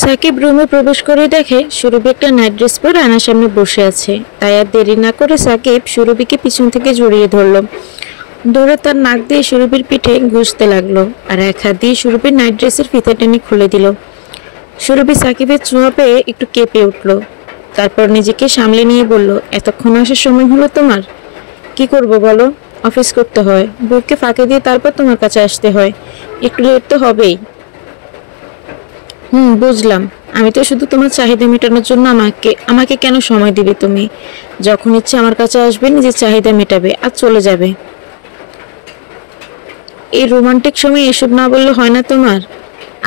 সাকিব রুমে প্রবেশ করে দেখে সুরভি একটা নাইট ড্রেস পরে আয়নার সামনে বসে আছে। তাই আর দেরি না করে সাকিব সুরভিকে পিছন থেকে জড়িয়ে ধরল। ধরে তার নাক দিয়ে সুরভির পিঠে ঘষতে লাগলো আর এক হাত দিয়ে সুরভির নাইট ড্রেসের ফিতা টেনে খুলে দিল। সুরভি সাকিবের ছোঁয়া পেয়ে একটু কেঁপে উঠল। তারপর নিজেকে সামলে নিয়ে বলল, এতক্ষণ আসার সময় হলো তোমার? কি করব বলো, অফিস করতে হয়, বউকে ফাঁকে দিয়ে তারপর তোমার কাছে আসতে হয়, একটু লেট তো হবেই। বুঝলাম। আমি তো শুধু তোমার চাহিদা মেটানোর জন্য আমাকে আমাকে কেন সময় দিবে তুমি? যখন ইচ্ছে আমার কাছে আসবে, নিজের চাহিদা মেটাবে আর চলে যাবে। এই রোমান্টিক সময় এসব না বললে হয় না তোমার?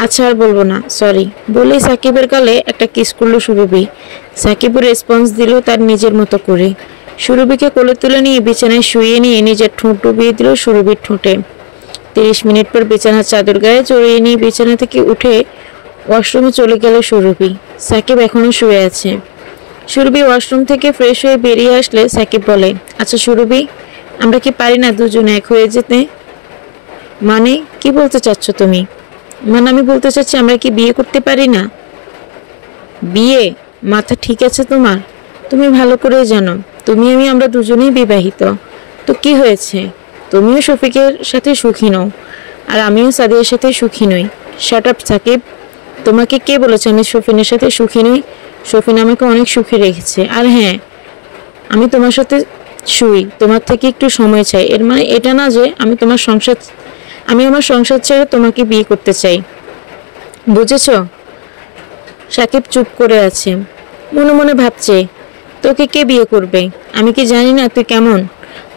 আচ্ছা আর বলবো না, সরি বলেই সাকিবের গালে একটা কিস করলো সুরভি। সাকিবও রেসপন্স দিল তার নিজের মতো করে। সুরভিকে কোলে তুলে নিয়ে বিছানায় শুইয়ে নিয়ে নিজের ঠোঁট ডুবিয়ে দিল সুরভির ঠোঁটে। 30 মিনিট পর বিছানার চাদর গায়ে জড়িয়ে নিয়ে বিছানা থেকে উঠে ওয়াশরুমে চলে গেল সুরভি। সাকিব এখনো শুয়ে আছে। সুরভি ওয়াশরুম থেকে ফ্রেশ হয়ে বেরিয়ে আসলে সাকিব বলে, আচ্ছা সুরভি, আমরা কি পারি না দুজনে এক হয়ে যেতে? মানে কি বলতে চাচ্ছ তুমি? মানে আমি বলতে চাচ্ছি, আমরা কি বিয়ে করতে পারি না? বিয়ে? মাথা ঠিক আছে তোমার? তুমি ভালো করে জানো আমরা দুজনেই বিবাহিত। তো কি হয়েছে? তুমিও শফিকের সাথে সুখী নও আর আমিও সাদিয়ার সাথে সুখী নই। Shut up Sakib. তোমাকে কে বলেছে আমি শফিনের সাথে সুখী নই? শফিন আমাকে অনেক সুখী রেখেছে। আর হ্যাঁ, আমি তোমার সাথে শুই, তোমার থেকে একটু সময় চাই। এর মানে এটা না যে আমি আমার সংসার ছেড়ে তোমাকে বিয়ে করতে চাই, বুঝেছো? সাকিব চুপ করে আছে, মনে মনে ভাবছে, তোকে কে বিয়ে করবে? আমি কি জানি না তুই কেমন?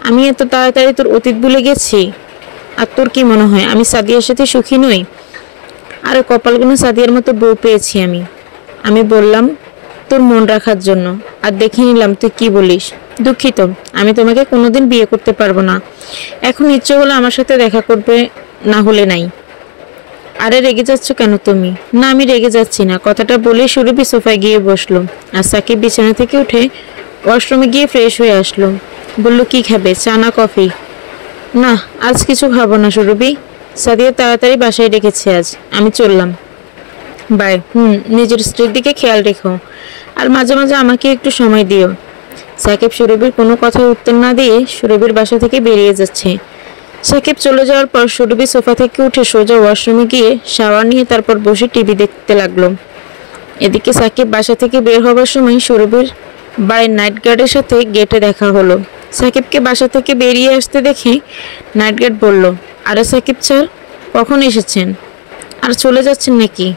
আমি এত তাড়াতাড়ি তোর অতীত ভুলে গেছি? আর তোর কি মনে হয় আমি সাদিয়ার সাথে সুখী নই? আরে কপালগুলো সাদিয়ার মতো বউ পেয়েছি আমি। আমি বললাম তোর মন রাখার জন্য, আর দেখে নিলাম তুই কি বলিস। দুঃখিত, আমি তোমাকে কোনোদিন বিয়ে করতে পারবো না। এখন ইচ্ছে হলে আমার সাথে দেখা করবে, না হলে নাই। আরে রেগে যাচ্ছ কেন তুমি? না আমি রেগে যাচ্ছি না। কথাটা বলে সুরভি সোফায় গিয়ে বসলো আর সাকিব বিছানা থেকে উঠে ওয়াশরুমে গিয়ে ফ্রেশ হয়ে আসলো। বলল, কি খাবে, চা না কফি? না আজ কিছু খাবো না সুরভি, সাদিয়া তাড়াতাড়ি বাসায় রেখেছে আজ, আমি চললাম, বাই। নিজের স্ত্রীর দিকে খেয়াল রেখো আর মাঝে মাঝে আমাকে একটু সময় দিও। সাকিব সুরভির কোনো কথা উত্তর না দিয়ে সুরভির বাসা থেকে বেরিয়ে যাচ্ছে। সাকিব চলে যাওয়ার পর সুরভি সোফা থেকে উঠে সোজা ওয়াশরুমে গিয়ে শাওয়ার নিয়ে তারপর বসে টিভি দেখতে লাগলো। এদিকে সাকিব বাসা থেকে বের হবার সময় সুরভির বাড়ির নাইট গার্ডের সাথে গেটে দেখা হলো। সাকিবকে বাসা থেকে বেরিয়ে আসতে দেখে নাইট গার্ড বলল, আরে সাকিব স্যার, কখন এসেছেন? আর চলে যাচ্ছেন নাকি?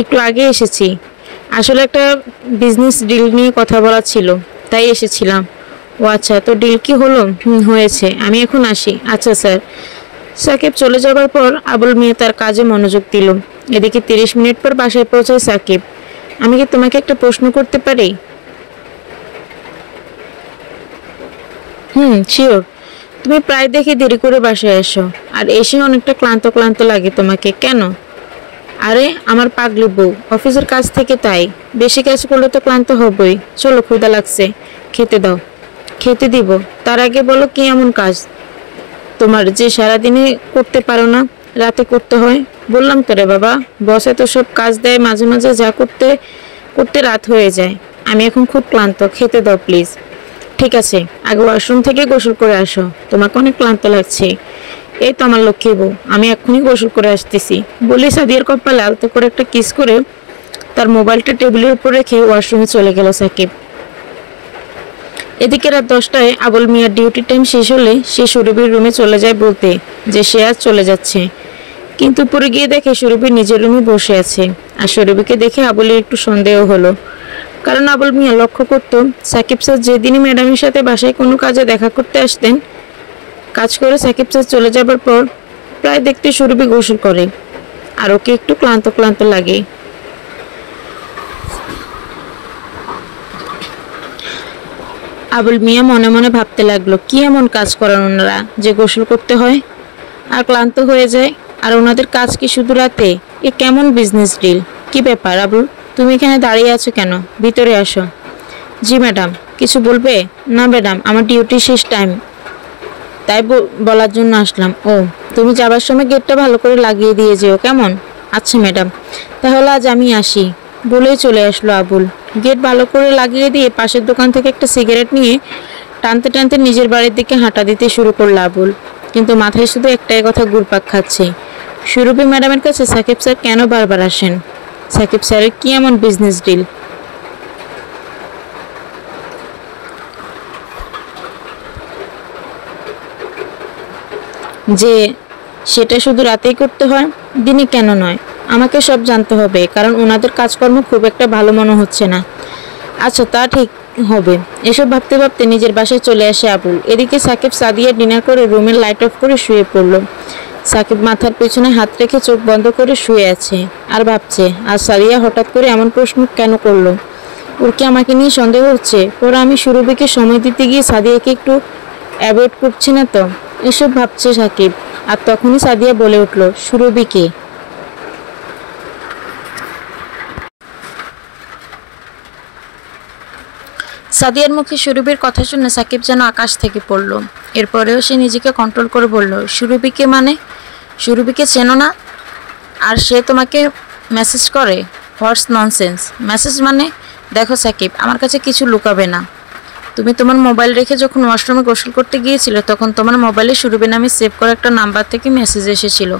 একটু আগে এসেছি। আসলে একটা বিজনেস ডিল নিয়ে কথা বলা ছিল, তাই এসেছিলাম। ও আচ্ছা, তো ডিল কি হলো? হয়েছে, আমি এখন আসি। আচ্ছা স্যার। সাকিব চলে যাবার পর আবুল মিয়া তার কাজে মনোযোগ দিল। এদিকে 30 মিনিট পর বাসায় পৌঁছায় সাকিব। আমি কি তোমাকে একটা প্রশ্ন করতে পারি? শিওর। তুমি প্রায় দেখে দেরি করে বাসায় এসো, আর এসে অনেকটা ক্লান্ত ক্লান্ত লাগে তোমাকে, কেন? আরে আমার পাগলি বউ, অফিসের কাজ থেকে তাই। বেশি কাজ করলে তো ক্লান্ত হবই। চলো, ক্ষুধা লাগছে, খেতে দাও। খেতে দিব, তার আগে বলো কি এমন কাজ তোমার যে সারাদিনে করতে পারো না, রাতে করতে হয়? বললাম তো রে বাবা, বস এত সব কাজ দেয়, মাঝে মাঝে যা করতে করতে রাত হয়ে যায়। আমি এখন খুব ক্লান্ত, খেতে দাও প্লিজ। ঠিক আছে, আগে ওয়াশরুম থেকে গোসল করে আসো, তোমাকে অনেক ক্লান্ত লাগছে। এই তো আমার লক্ষ্মী বউ, আমি এক্ষুনি গোসল করে আসতেছি বলে সাদিয়ার কপালে আলতো করে একটা কিস করে তার মোবাইলটা টেবিলের উপর রেখে ওয়াশরুমে চলে গেল সাকিব। এদিকে রাত 10টায় আবুল মিয়ার ডিউটি টাইম শেষ হলে সে সুরভির রুমে চলে যায় বলতে যে সে আজ চলে যাচ্ছে, কিন্তু পরে গিয়ে দেখে সুরভি নিজের রুমে বসে আছে। আর সুরভিকে দেখে আবুলের একটু সন্দেহ হলো, কারণ আবুল মিয়া লক্ষ্য করত সাকিব স্যার যেদিনই ম্যাডামের সাথে বাসায় কোনো কাজে দেখা করতে আসতেন, কাজ করে সাকিব স্যার চলে যাবার পর প্রায় দেখতে সুরভি গোসল করে আর ওকে একটু ক্লান্ত ক্লান্ত লাগে। আবুল মিয়া মনে মনে ভাবতে লাগলো, কি এমন কাজ করেন ওনারা যে গোসল করতে হয় আর ক্লান্ত হয়ে যায়? আর ওনাদের কাজ কি শুধু রাতে? এ কেমন বিজনেস ডিল? কি ব্যাপার আবুল, তুমি এখানে দাঁড়িয়ে আছো কেন? ভিতরে আসো। জি ম্যাডাম। কিছু বলবে? না ম্যাডাম, আমার ডিউটি শেষ টাইম, তাই বলার জন্য আসলাম। ও, তুমি যাবার সময় গেটটা ভালো করে লাগিয়ে দিয়ে যেও, কেমন? আচ্ছা ম্যাডাম, তাহলে আজ আমি আসি বলেই চলে আসলো আবুল। গেট ভালো করে লাগিয়ে দিয়ে পাশের দোকান থেকে একটা সিগারেট নিয়ে টানতে টানতে নিজের বাড়ির দিকে হাঁটা দিতে শুরু করলো আবুল। কিন্তু মাথায় শুধু একটাই কথা ঘুরপাক খাচ্ছে, সুরভি ম্যাডামের কাছে সাকিব স্যার কেন বারবার আসেন? সাকিব স্যারের কি এমন বিজনেস ডিল যে সেটা শুধু রাতেই করতে হয়, দিনে কেন নয়? আমাকে সব জানতে হবে, কারণ ওনাদের কাজকর্ম খুব একটা ভালো মনে হচ্ছে না। আচ্ছা, তা ঠিক হবে। এসব ভাবতে ভাবতে নিজের বাসায় চলে আসে আবুল। এদিকে সাকিব সাদিয়া ডিনার করে রুমের লাইট অফ করে শুয়ে পড়ল। সাকিব মাথার পেছনে হাত রেখে চোখ বন্ধ করে শুয়ে আছে আর ভাবছে, আর সাদিয়া হঠাৎ করে এমন প্রশ্ন কেন করলো? ওর কি আমাকে নিয়ে সন্দেহ হচ্ছে? পরে আমি সুরভিকে সময় দিতে গিয়ে সাদিয়াকে একটু অ্যাভয়েড করছি না তো? এসব ভাবছে সাকিব। আর তখনই সাদিয়া বলে উঠল, সুরভিকে? সাদিয়ার মুখে সুরভির কথা শুনে সাকিব যেন আকাশ থেকে পড়ল। এরপরেও সে নিজেকে কন্ট্রোল করে বলল, সুরভিকে মানে? সুরভিকে চেনো না? আর সে তোমাকে মেসেজ করে? হোয়াটস ননসেন্স! মেসেজ মানে? দেখো সাকিব, আমার কাছে কিছু লুকাবে না। তুমি তোমার মোবাইল রেখে যখন ওয়াশরুমে গোসল করতে গিয়েছিলে, তখন তোমার মোবাইলে সুরভি নামে সেভ করা একটা নাম্বার থেকে মেসেজ এসেছিল।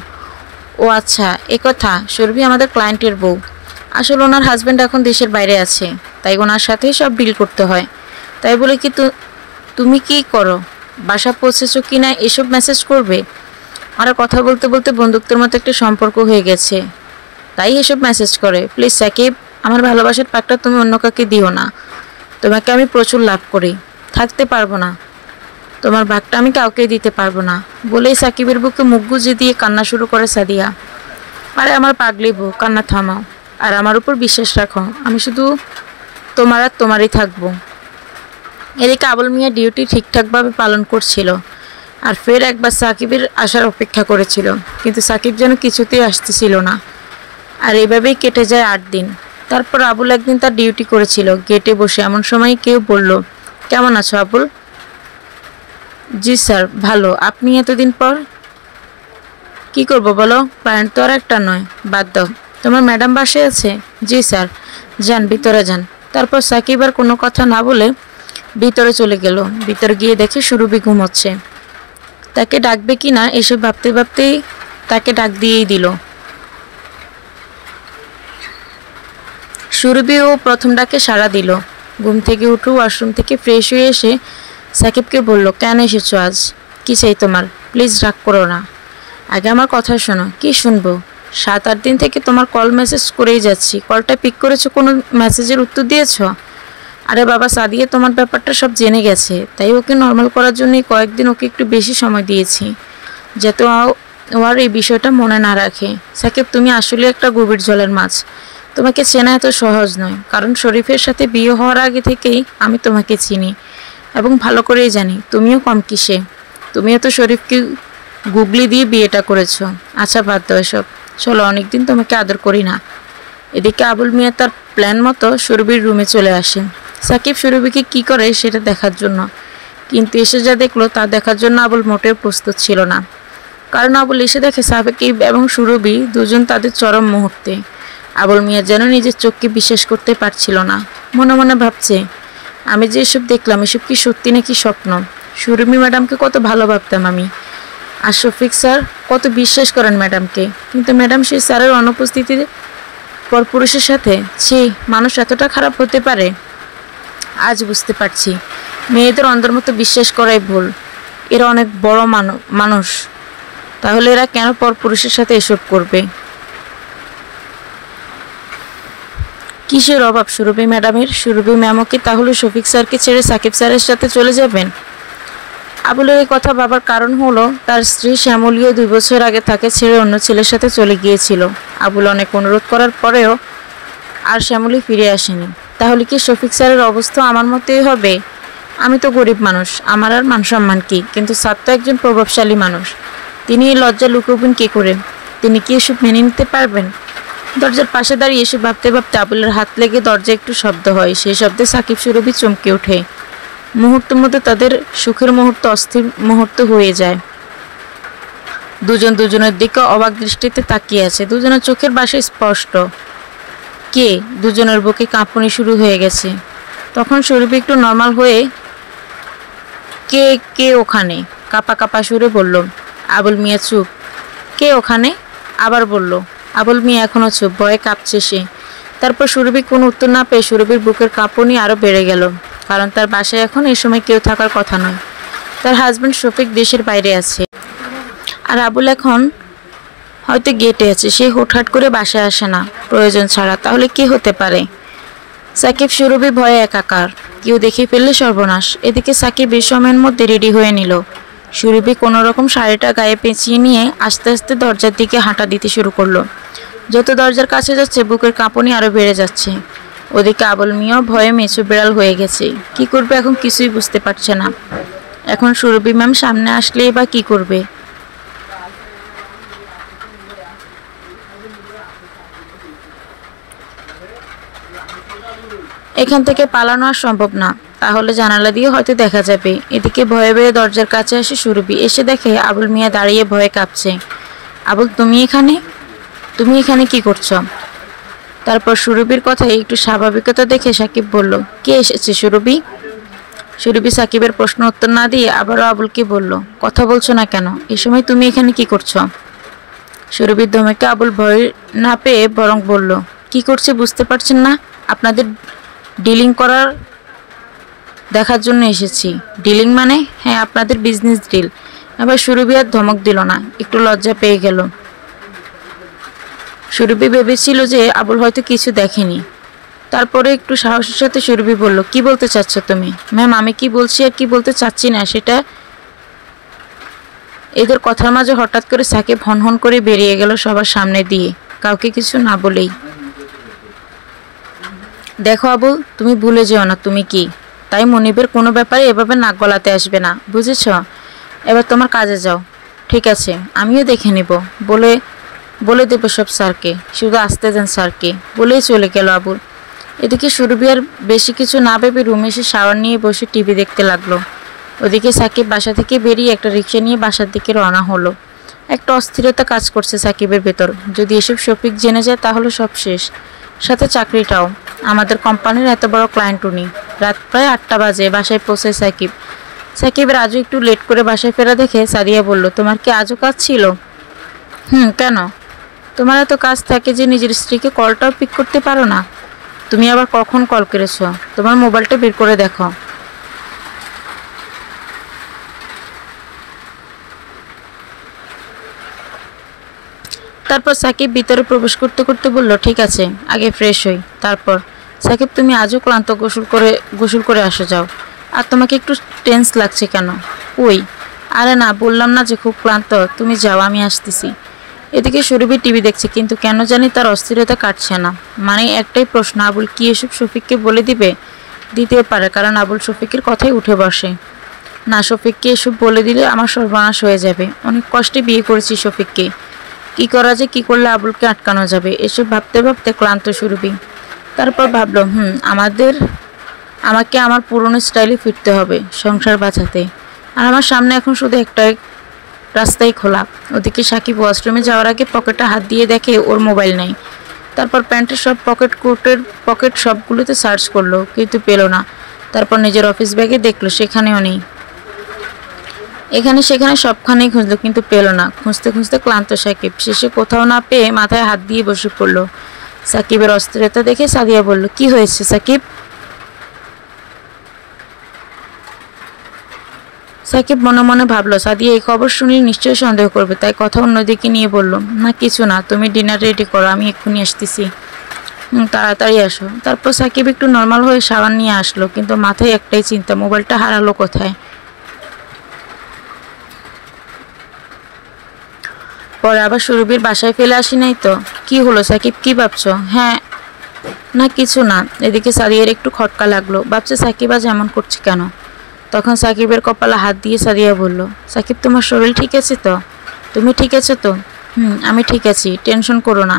ও আচ্ছা, এ কথা। সুরভি আমাদের ক্লায়েন্টের বউ। আসলে ওনার হাজব্যান্ড এখন দেশের বাইরে আছে, তাই ওনার সাথেই সব ডিল করতে হয়। তাই বলে কি তুমি কি করো? বাসা পৌঁছেছো কি না এসব মেসেজ করবে? আর কথা বলতে বলতে বন্ধুত্বের মতো একটা সম্পর্ক হয়ে গেছে, তাই এসব মেসেজ করে। প্লিজ সাকিব, আমার ভালোবাসার পাকটা তুমি অন্য কাউকে দিও না। তোমাকে আমি প্রচুর লাভ করি, থাকতে পারবো না। তোমার ভাগটা আমি কাউকে দিতে পারবো না। বলেই সাকিবের বুকে মুখ গুজে দিয়ে কান্না শুরু করে সাদিয়া। আরে আমার পাগলি বউ, কান্না থামাও আর আমার উপর বিশ্বাস রাখো। আমি শুধু তোমার আর তোমারই থাকবো। এদিকে আবুল মিয়া ডিউটি ঠিকঠাকভাবে পালন করছিল আর ফের একবার সাকিবের আসার অপেক্ষা করেছিল, কিন্তু সাকিব যেন কিছুতেই আসতেছিল না। আর এইভাবেই কেটে যায় 8 দিন। তারপর আবুল একদিন তার ডিউটি করেছিল গেটে বসে। এমন সময় কেউ বলল, কেমন আছো আবুল? জি স্যার, ভালো। আপনি এতদিন পর? কি করব বলো, ক্লায়েন্ট তো আর একটা নয়। বাদ দাও। তোমার ম্যাডাম বাসায় আছে? জি স্যার। যান, ভিতরে যান। তারপর সাকিব আর কোনো কথা না বলে ভিতরে চলে গেল। ভিতরে গিয়ে দেখে সুরভি ঘুমোচ্ছে। তাকে ডাকবে কি না এসব ভাবতে ভাবতেই তাকে ডাক দিয়েই দিল। সুরভিও প্রথম ডাকে সাড়া দিল। ঘুম থেকে উঠে ওয়াশরুম থেকে ফ্রেশ হয়ে এসে সাকিবকে বলল, কেন এসেছো আজ? কি চাই তোমার? প্লিজ রাগ করো না। আগে আমার কথা শোনো। কি শুনবো? 7-8 দিন থেকে তোমার কল মেসেজ করেই যাচ্ছি। কলটা পিক করেছো? কোনো মেসেজের উত্তর দিয়েছো? আরে বাবা, সাদিয়া তোমার ব্যাপারটা সব জেনে গেছে, তাই ওকে নর্মাল করার জন্যই কয়েকদিন ওকে একটু বেশি সময় দিয়েছি, যাতে ও আর এই বিষয়টা মনে না রাখে। সাকিব, তুমি আসলে একটা গভীর জলের মাছ। তোমাকে চেনা এত সহজ নয়, কারণ শরীফের সাথে বিয়ে হওয়ার আগে থেকেই আমি তোমাকে চিনি এবং ভালো করেই জানি তুমিও কম কিসে। তুমিও তো শরীফকে গুগলি দিয়ে বিয়েটা করেছো। আচ্ছা, বাদ দাও এসব। চলো, অনেকদিন তোমাকে আদর করি না। এদিকে আবুল মিয়া তার প্ল্যান মতো সুরভির রুমে চলে আসে সাকিব সুরভিকে কি করে সেটা দেখার জন্য। কিন্তু এসে যা দেখলো তা দেখার জন্য আবুল মোটেও প্রস্তুত ছিল না। কারণ আবুল এসে দেখে সাকিব এবং সুরভি দুজন তাদের চরম মুহূর্তে। আবুল মিয়া যেন নিজের চোখকে বিশ্বাস করতে পারছিল না। মনে মনে ভাবছে, আমি যে এসব দেখলাম এসব কি সত্যি নাকি স্বপ্ন? সুরভি ম্যাডামকে কত ভালো ভাবতাম আমি, আর শফিক স্যার কত বিশ্বাস করেন ম্যাডামকে, কিন্তু ম্যাডাম সেই স্যারের অনুপস্থিতিতে পরপুরুষের সাথে, ছি, মানুষ এতটা খারাপ হতে পারে। আজ বুঝতে পারছি মেয়েদের অন্ধের মতো বিশ্বাস করাই ভুল। এরা অনেক বড় মানুষ, তাহলে এরা কেন পরপুরুষের সাথে এসব করবে? কিসের অভাব সুরভি ম্যাডামের? সুরভি ম্যামও কি তাহলে শফিক স্যারকে ছেড়ে সাকিব স্যারের সাথে চলে যাবেন? আবুলের এই কথা ভাবার কারণ হলো তার স্ত্রী শ্যামলীও 2 বছর আগে তাকে ছেড়ে অন্য ছেলের সাথে চলে গিয়েছিল। আবুল অনেক অনুরোধ করার পরেও আর শ্যামলী ফিরে আসেনি। তাহলে কি শফিক স্যারের অবস্থা আমার মতোই হবে? আমি তো গরিব মানুষ, আমার আর মান সম্মান কি? কিন্তু স্যার তো একজন প্রভাবশালী মানুষ, তিনি এই লজ্জা লুকাবেন কী করে? তিনি কি এসব মেনে নিতে পারবেন? দরজার পাশে দাঁড়িয়ে এসে ভাবতে ভাবতে আবুলের হাত লেগে দরজায় একটু শব্দ হয়। সেই শব্দে সাকিব সুরভি চমকে ওঠে। মুহূর্তের মধ্যে তাদের সুখের মুহূর্ত অস্থির মুহূর্ত হয়ে যায়। দুজন দুজনের দিকে অবাক দৃষ্টিতে তাকিয়ে আছে। দুজনের চোখের ভাষা স্পষ্ট। কে? দুজনের বুকে কাঁপুনি শুরু হয়ে গেছে। তখন সুরভি একটু নর্মাল হয়ে কে কে ওখানে কাপা কাপা সুরে বলল। আবুল মিয়া চুপ। কে ওখানে? আবার বলল। আবুল মিয়া এখনো চুপ, ভয়ে কাঁপছে সে। তারপর সুরভি কোনো উত্তর না পেয়ে সুরভির বুকের কাঁপুনি আরও বেড়ে গেল, কারণ তার বাসায় এখন এই সময় কেউ থাকার কথা নয়। তার হাজব্যান্ড শফিক দেশের বাইরে আছে, আর আবুল এখন হয়তো গেটে আছে। সে হুটহাট করে বাসায় আসে না প্রয়োজন ছাড়া। তাহলে কি হতে পারে? সাকিব সুরভি ভয়ে একাকার, কেউ দেখে ফেললে সর্বনাশ। এদিকে সাকিব এই সময়ের মধ্যে রেডি হয়ে নিল। সুরভি কোনো রকম শাড়িটা গায়ে পেঁচিয়ে নিয়ে আস্তে আস্তে দরজার দিকে হাঁটা দিতে শুরু করলো। যত দরজার কাছে যাচ্ছে বুকের কাঁপুনি আরও বেড়ে যাচ্ছে। ওদিকে আবুল মিয়াও ভয়ে মেছু বেড়াল হয়ে গেছে। কি করবে এখন কিছুই বুঝতে পারছে না। এখন সুরভি ম্যাম সামনে আসলেই বা কি করবে? এখান থেকে পালানো আর সম্ভব না, তাহলে জানালা দিয়ে হয়তো দেখা যাবে। এদিকে ভয়ে ভয়ে দরজার কাছে আসে সুরভি। এসে দেখে আবুল মিয়া দাঁড়িয়ে ভয়ে কাঁপছে। আবুল, তুমি এখানে কি করছো? তারপর সুরভির কথায় একটু স্বাভাবিকতা দেখে সাকিব বলল, কে এসেছে সুরভি? সুরভি সাকিবের প্রশ্ন উত্তর না দিয়ে আবারও আবুলকে বলল, কথা বলছো না কেন? এই সময় তুমি এখানে কি করছো? সুরভির ধমকে আবুল ভয় না পেয়ে বরং বলল, কি করছে বুঝতে পারছেন না? আপনাদের ডিলিং দেখার জন্য এসেছি। ডিলিং মানে? হ্যাঁ, আপনাদের বিজনেস ডিল। এবার সুরভি আর ধমক দিল না, একটু লজ্জা পেয়ে গেল। সুরভি ভেবেছিল যে আবুল হয়তো কিছু দেখেনি। তারপরে একটু সাহসের সাথে সুরভি বলল, কি বলতে চাচ্ছ তুমি? ম্যাম, আমি কি বলছি আর কি বলতে চাচ্ছি না সেটা। এদের কথার মাঝে হঠাৎ করে সাকিব হনহন করে বেরিয়ে গেল সবার সামনে দিয়ে, কাউকে কিছু না বলেই। দেখো আবুল, তুমি ভুলে যেও না তুমি কি। তাই মনিবের কোনো ব্যাপারে এভাবে নাক গলাতে আসবে না, বুঝেছ? এবার তোমার কাজে যাও। ঠিক আছে, আমিও দেখে নিব। বলে দেবো সব স্যারকে, শুধু আসতে দেন স্যারকে, বলেই চলে গেল আবুল। এদিকে সুরভি আর বেশি কিছু না ভেবে রুমে এসে শাওয়ার নিয়ে বসে টিভি দেখতে লাগলো। ওদিকে সাকিব বাসা থেকে বেরিয়ে একটা রিক্সা নিয়ে বাসার দিকে রওনা হলো। একটা অস্থিরতা কাজ করছে সাকিবের ভেতর। যদি এসব শফিক জেনে যায় তাহলে সব শেষ, সাথে চাকরিটাও। আমাদের কোম্পানির এত বড় ক্লায়েন্ট উনি। রাত প্রায় 8টা বাজে বাসায় পৌঁছায় সাকিবের আজও একটু লেট করে বাসায় ফেরা দেখে সাদিয়া বলল, তোমার কি আজও কাজ ছিল? কেন? তোমার এত কাজ থাকে যে নিজের স্ত্রীকে কলটাও পিক করতে পারো না? তুমি আবার কখন কল করেছ? তোমার মোবাইলটা বের করে দেখো। তারপর সাকিব ভিতরে প্রবেশ করতে করতে বলল, ঠিক আছে, আগে ফ্রেশ হই তারপর। সাকিব, তুমি আজও ক্লান্ত, গোসল করে আসো যাও। আর তোমাকে একটু টেন্স লাগছে কেন? ওই, আরে না, বললাম না যে খুব ক্লান্ত। তুমি যাও, আমি আসতেছি। এদিকে সুরভি টিভি দেখছে, কিন্তু কেন জানি তার অস্থিরতা কাটছে না। মানে একটাই প্রশ্ন, আবুল কি এসব শফিককে বলে দিতে পারে? কারণ আবুল শফিকের কথাই উঠে বসে। না, শফিককে এসব বলে দিলে আমার সর্বনাশ হয়ে যাবে। অনেক কষ্টে বিয়ে করেছি শফিককে। কি করা যায়, কি করলে আবুলকে আটকানো যাবে, এসব ভাবতে ভাবতে ক্লান্ত সুরভি। তারপর ভাবলো, আমাকে আমার পুরনো স্টাইলে ফিরতে হবে সংসার বাঁচাতে। আর আমার সামনে এখন শুধু একটাই রাস্তাই খোলা। ওদিকে সাকিব ওয়াশরুমে যাওয়ার আগে পকেটে হাত দিয়ে দেখে ওর মোবাইল নেই। তারপর প্যান্টের সব কোটের পকেট সবগুলোতে সার্চ করলো, কিন্তু পেল না। তারপর নিজের অফিস ব্যাগে দেখলো, সেখানেও নেই। এখানে সেখানে সবখানেই খুঁজলো, কিন্তু পেল না। খুঁজতে খুঁজতে ক্লান্ত সাকিব শেষে কোথাও না পেয়ে মাথায় হাত দিয়ে বসে পড়লো। সাকিবের অস্থিরতা দেখে সাদিয়া বলল, কি হয়েছে সাকিব? সাকিব মনে মনে ভাবলো, সাদিয়া এই খবর শুনলে নিশ্চয়ই সন্দেহ করবে, তাই কথা অন্যদিকে নিয়ে বলল, না কিছু না, তুমি ডিনার রেডি করো, আমি এক্ষুনি আসতেছি। তাড়াতাড়ি আসো। তারপর সাকিব একটু নর্মাল হয়ে সাবান নিয়ে আসলো, কিন্তু মাথায় একটাই চিন্তা, মোবাইলটা হারালো কোথায়। পরে আবার সুরভির বাসায় ফেলে আসি নাই তো? কি হলো সাকিব, কি ভাবছো? হ্যাঁ, না কিছু না। এদিকে সাদিয়ার একটু খটকা লাগলো, ভাবছে সাকিব আজ এমন করছে কেন। তখন সাকিবের কপালে হাত দিয়ে সাদিয়া বলল, সাকিব তোমার শরীর ঠিক আছে তো? তুমি ঠিক আছো তো? আমি ঠিক আছি, টেনশন করো না।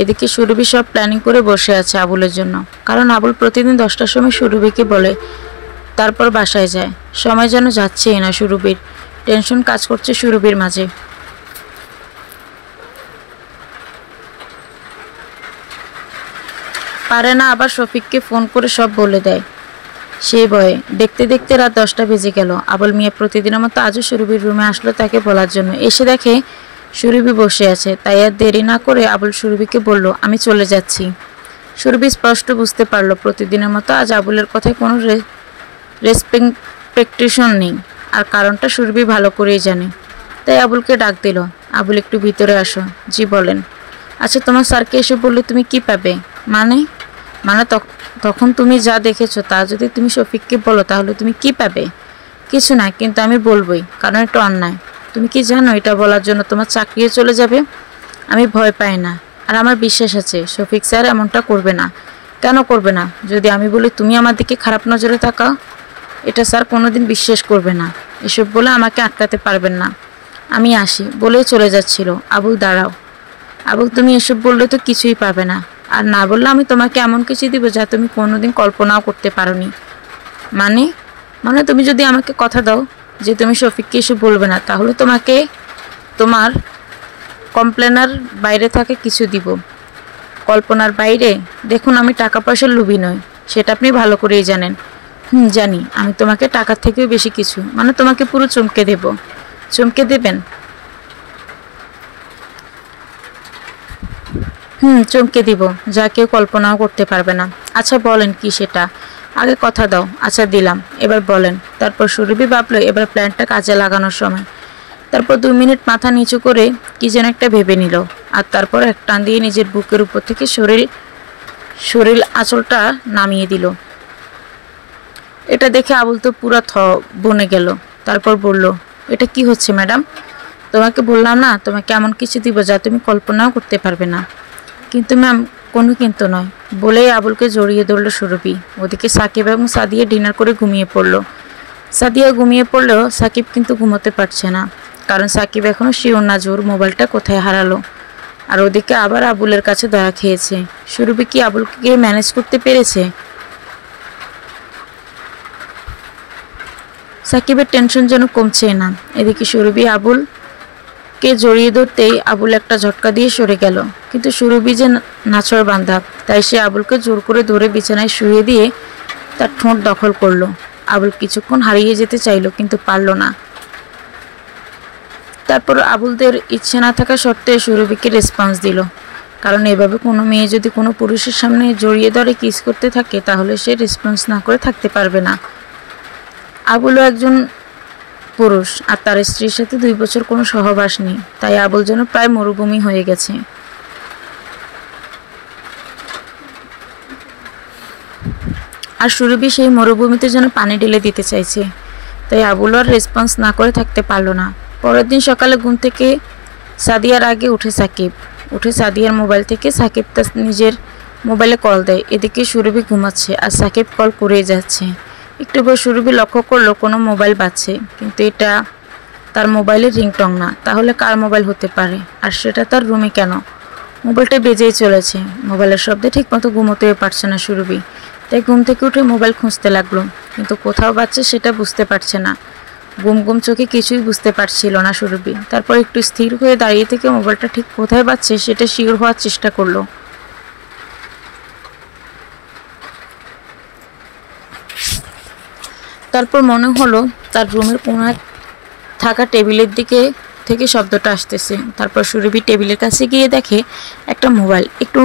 এদিকে সুরভি সব প্ল্যানিং করে বসে আছে আবুলের জন্য, কারণ আবুল প্রতিদিন 10টার সময় সুরভিকে বলে তারপর বাসায় যায়। সময় যেন যাচ্ছেই না সুরভির। টেনশন কাজ করছে সুরভির মাঝে। পারে না আবার শফিককে ফোন করে সব বলে দেয়। সেই ভয়ে দেখতে দেখতে রাত 10টা বেজে গেল। আবুল মিয়া প্রতিদিনের মতো আজও সুরভির রুমে আসলো তাকে বলার জন্য। এসে দেখে সুরভি বসে আছে, তাই আর দেরি না করে আবুল সুরভিকে বলল, আমি চলে যাচ্ছি। সুরভি স্পষ্ট বুঝতে পারলো প্রতিদিনের মতো আজ আবুলের কথায় কোনো রেসপেকটেশন নেই, আর কারণটা সুরভি ভালো করেই জানে। তাই আবুলকে ডাক দিল, আবুল একটু ভিতরে আসো। জি বলেন। আচ্ছা তোমার স্যারকে এসে বললে তুমি কি পাবে? মানে মানে তখন তুমি যা দেখেছো তা যদি তুমি শফিককে বলো তাহলে তুমি কি পাবে? কিছু না, কিন্তু আমি বলবোই, কারণ এটা অন্যায়। তুমি কি জানো এটা বলার জন্য তোমার চাকরিও চলে যাবে? আমি ভয় পাই না, আর আমার বিশ্বাস আছে শফিক স্যার এমনটা করবে না। কেন করবে না? যদি আমি বলি তুমি আমার দিকে খারাপ নজরে তাকাও, এটা স্যার কোনোদিন বিশ্বাস করবে না। এসব বলে আমাকে আটকাতে পারবেন না। আমি আসি বলেই চলে যাচ্ছিল। আবুল দাঁড়াও। আবুল তুমি এসব বললে তো কিছুই পাবে না, আর না বললে আমি তোমাকে এমন কিছু দিব যা তুমি কোনোদিন কল্পনাও করতে পারোনি। মানে মানে তুমি যদি আমাকে কথা দাও যে তুমি শফিককে এসে বলবে না, তাহলে তোমাকে তোমার কমপ্লেনার বাইরে থাকে কিছু দিব। কল্পনার বাইরে? দেখুন আমি টাকা পয়সার লোভী নই, সেটা আপনি ভালো করেই জানেন। জানি। আমি তোমাকে টাকার থেকেও বেশি কিছু, মানে তোমাকে পুরো চমকে দেব। চমকে দেবেন? চমকে দিব, যা কেউ কল্পনাও করতে পারবে না। আচ্ছা বলেন কি সেটা? আগে কথা দাও। আচ্ছা দিলাম, এবার বলেন। তারপর সুরভি ভাবলো এবার প্ল্যানটা কাজে লাগানোর সময়। তারপর 2 মিনিট মাথা নিচু করে কি যেন একটা ভেবে নিল, আর তারপর এক টান দিয়ে নিজের বুকের উপর থেকে শরীর আঁচলটা নামিয়ে দিল। এটা দেখে আবুল তো পুরা বনে গেল। তারপর বলল, এটা কি হচ্ছে ম্যাডাম? তোমাকে বললাম না তোমাকে এমন কিছু দিব যা তুমি কল্পনাও করতে পারবে না। কিন্তু ম্যাম, কোনো কিন্তু নয় বলেই আবুলকে জড়িয়ে ধরল সুরভি। ওদিকে সাকিব এবং সাদিয়া ডিনার করে ঘুমিয়ে পড়ল। সাদিয়া ঘুমিয়ে পড়লেও সাকিব কিন্তু ঘুমোতে পারছে না, কারণ সাকিব এখনও শিওর না জোর মোবাইলটা কোথায় হারালো। আর ওদিকে আবার আবুলের কাছে ধরা খেয়েছে। সুরভি কি আবুলকে ম্যানেজ করতে পেরেছে? সাকিবের টেনশন যেন কমছে না। এদিকে সুরভি আবুলকে জড়িয়ে ধরতেই আবুল একটা ঝটকা দিয়ে সরে গেল। কিন্তু সুরভি যে নাছর বান্ধা, তাই সে আবুলকে জোর করে ধরে বিছানায় শুয়ে দিয়ে তার ঠোঁট দখল করলো। আবুল কিছুক্ষণ হারিয়ে যেতে চাইল, কিন্তু পারল না। তারপর আবুলদের ইচ্ছে না থাকা সত্ত্বেও সুরভিকে রেসপন্স দিল, কারণ এভাবে কোনো মেয়ে যদি কোনো পুরুষের সামনে জড়িয়ে ধরে কিস করতে থাকে তাহলে সে রেসপন্স না করে থাকতে পারবে না। আবুলও একজন পুরুষ, আর তার স্ত্রীর সাথে 2 বছর কোনো সহবাস নেই, তাই আবুল যেন প্রায় মরুভূমি হয়ে গেছে। আর সুরভি সেই মরুভূমিতে যেন পানি ঢেলে দিতে চাইছে, তাই আবুল আর রেসপন্স না করে থাকতে পারলো না। পরের দিন সকালে ঘুম থেকে সাদিয়ার আগে উঠে সাদিয়ার মোবাইল থেকে সাকিব তার নিজের মোবাইলে কল দেয়। এদিকে সুরভি ঘুমাচ্ছে আর সাকিব কল করেই যাচ্ছে। একটু পর সুরভি লক্ষ্য করলো কোনো মোবাইল বাজছে, কিন্তু এটা তার মোবাইলের রিংটং না। তাহলে কার মোবাইল হতে পারে? আর সেটা তার রুমে কেন? মোবাইলটা বেজেই চলেছে। মোবাইলের শব্দে ঠিকমতো ঘুমোতেও পারছে না সুরভি, তাই ঘুম থেকে উঠে মোবাইল খুঁজতে লাগলো, কিন্তু কোথাও বাজছে সেটা বুঝতে পারছে না। গুম চোখে কিছুই বুঝতে পারছিল না সুরভি। তারপর একটু স্থির হয়ে দাঁড়িয়ে থেকে মোবাইলটা ঠিক কোথায় বাজছে সেটা শিওর হওয়ার চেষ্টা করলো। তারপর মনে হলো তার রুমের কোনায় থাকা টেবিলের দিকে থেকে শব্দটা আসতেছে। তারপর সুরভি টেবিলের কাছে গিয়ে দেখে একটা মোবাইল। একটু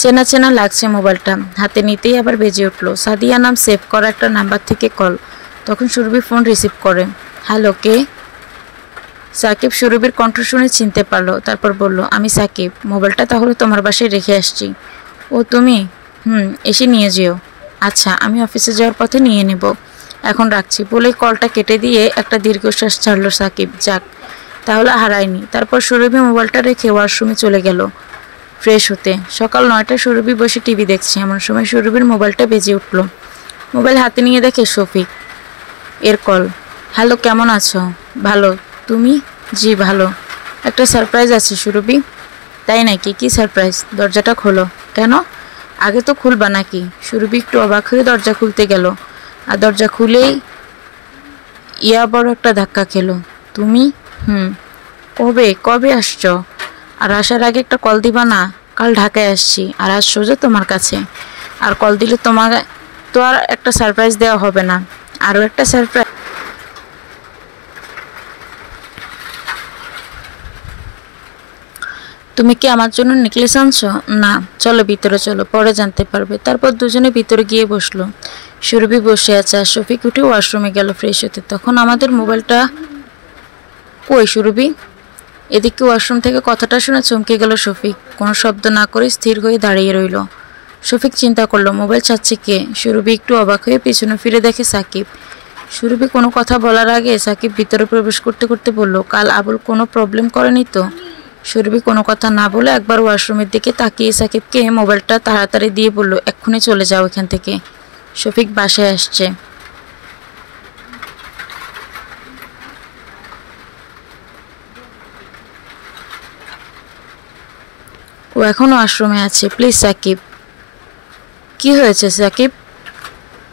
চেনা চেনা লাগছে মোবাইলটা। হাতে নিতেই আবার বেজে উঠলো। সাদিয়া নাম সেভ করা একটা নাম্বার থেকে কল। তখন সুরভি ফোন রিসিভ করে। হ্যালো, কে? সাকিব সুরভির কণ্ঠ শুনে চিনতে পারলো। তারপর বলল, আমি সাকিব। মোবাইলটা তাহলে তোমার বাসায় রেখে আসছি। ও তুমি? এসে নিয়ে যেও। আচ্ছা, আমি অফিসে যাওয়ার পথে নিয়ে নেব। এখন রাখছি বলেই কলটা কেটে দিয়ে একটা দীর্ঘশ্বাস ছাড়লো সাকিব। যাক, তাহলে হারায়নি। তারপর সুরভি মোবাইলটা রেখে ওয়াশরুমে চলে গেল ফ্রেশ হতে। সকাল 9টায় সুরভি বসে টিভি দেখছে, এমন সময় সুরভির মোবাইলটা বেজে উঠল। মোবাইল হাতে নিয়ে দেখে শফিক এর কল। হ্যালো, কেমন আছো? ভালো, তুমি? জি ভালো। একটা সারপ্রাইজ আছে সুরভি। তাই নাকি? কি সারপ্রাইজ? দরজাটা খোলো। কেন? আগে তো খুলবা নাকি? সুরভি একটু অবাক হয়ে দরজা খুলতে গেল, আর দরজা খুলেই বড় একটা ধাক্কা খেলো। তুমি? কবে আসছো? আর আসার আগে একটা কল দিবা না? কাল ঢাকায় আসছি, আর আজ সোজা তোমার কাছে। আর কল দিলে তোমাকে তো আর একটা সারপ্রাইজ দেওয়া হবে না, আরও একটা সারপ্রাইজ। তুমি কি আমার জন্য নেকলেস আনছো? না। চলো ভিতরে চলো, পরে জানতে পারবে। তারপর দুজনে ভিতরে গিয়ে বসলো। সুরভি বসে আছে আর শফিক উঠে ওয়াশরুমে গেল ফ্রেশ হতে। তখন আমাদের মোবাইলটা কই সুরভি? এদিকে ওয়াশরুম থেকে কথাটা শুনে চমকে গেল শফিক। কোনো শব্দ না করে স্থির হয়ে দাঁড়িয়ে রইল। শফিক চিন্তা করলো মোবাইল চাচ্ছে কে। সুরভি একটু অবাক হয়ে পিছনে ফিরে দেখে সাকিব। সুরভি কোনো কথা বলার আগে সাকিব ভিতরে প্রবেশ করতে করতে বলল, কাল আবুল কোনো প্রবলেম করেনি তো? সুরভি কোনো কথা না বলে একবার ওয়াশরুমের দিকে তাকিয়ে সাকিবকে মোবাইলটা তাড়াতাড়ি দিয়ে বলল, এক্ষুনি চলে যাও এখান থেকে, শফিক বাসায় আসছে। ও এখনও ওয়াশরুমে আছে, প্লিজ সাকিব। কি হয়েছে সাকিব?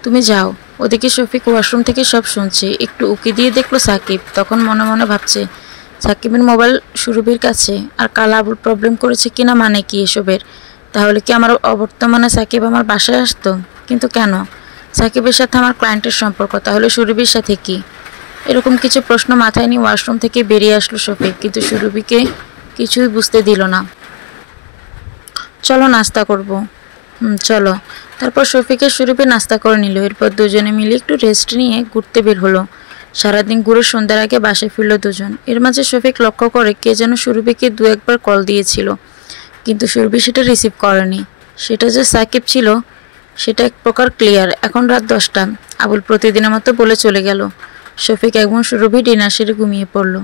তুমি যাও। ওদিকে শফিক ওয়াশরুম থেকে সব শুনছে। একটু উকি দিয়ে দেখলো সাকিব। তখন মনে মনে ভাবছে, সাকিবের মোবাইল সুরভির কাছে, আর কাল আবুল প্রবলেম করেছে কিনা মানে কি এসবের? তাহলে কি আমার অবর্তমানে সাকিব আমার বাসায় আসতো? কিন্তু কেন? সাকিবের সাথে আমার ক্লায়েন্টের সম্পর্ক, তাহলে সুরভির সাথে কি? এরকম কিছু প্রশ্ন মাথায় নিয়ে ওয়াশরুম থেকে বেরিয়ে আসলো শফিক, কিন্তু সুরভিকে কিছুই বুঝতে দিল না। চলো নাস্তা করব। চলো। তারপর শফিকের সুরভি নাস্তা করে নিল। এরপর দুজনে মিলে একটু রেস্ট নিয়ে ঘুরতে বের হলো। সারাদিন ঘুরে সন্ধ্যার আগে বাসায় ফিরল দুজন। এর মাঝে শফিক লক্ষ্য করে কে যেন সুরভিকে দু একবার কল দিয়েছিল, কিন্তু সুরভি সেটা রিসিভ করেনি। সেটা যে সাকিব ছিল সেটা এক প্রকার ক্লিয়ার। এখন রাত 10টা। আবুল প্রতিদিনের মতো বলে চলে গেল। শফিক এবং সুরভি ডিনার সেরে ঘুমিয়ে পড়ল।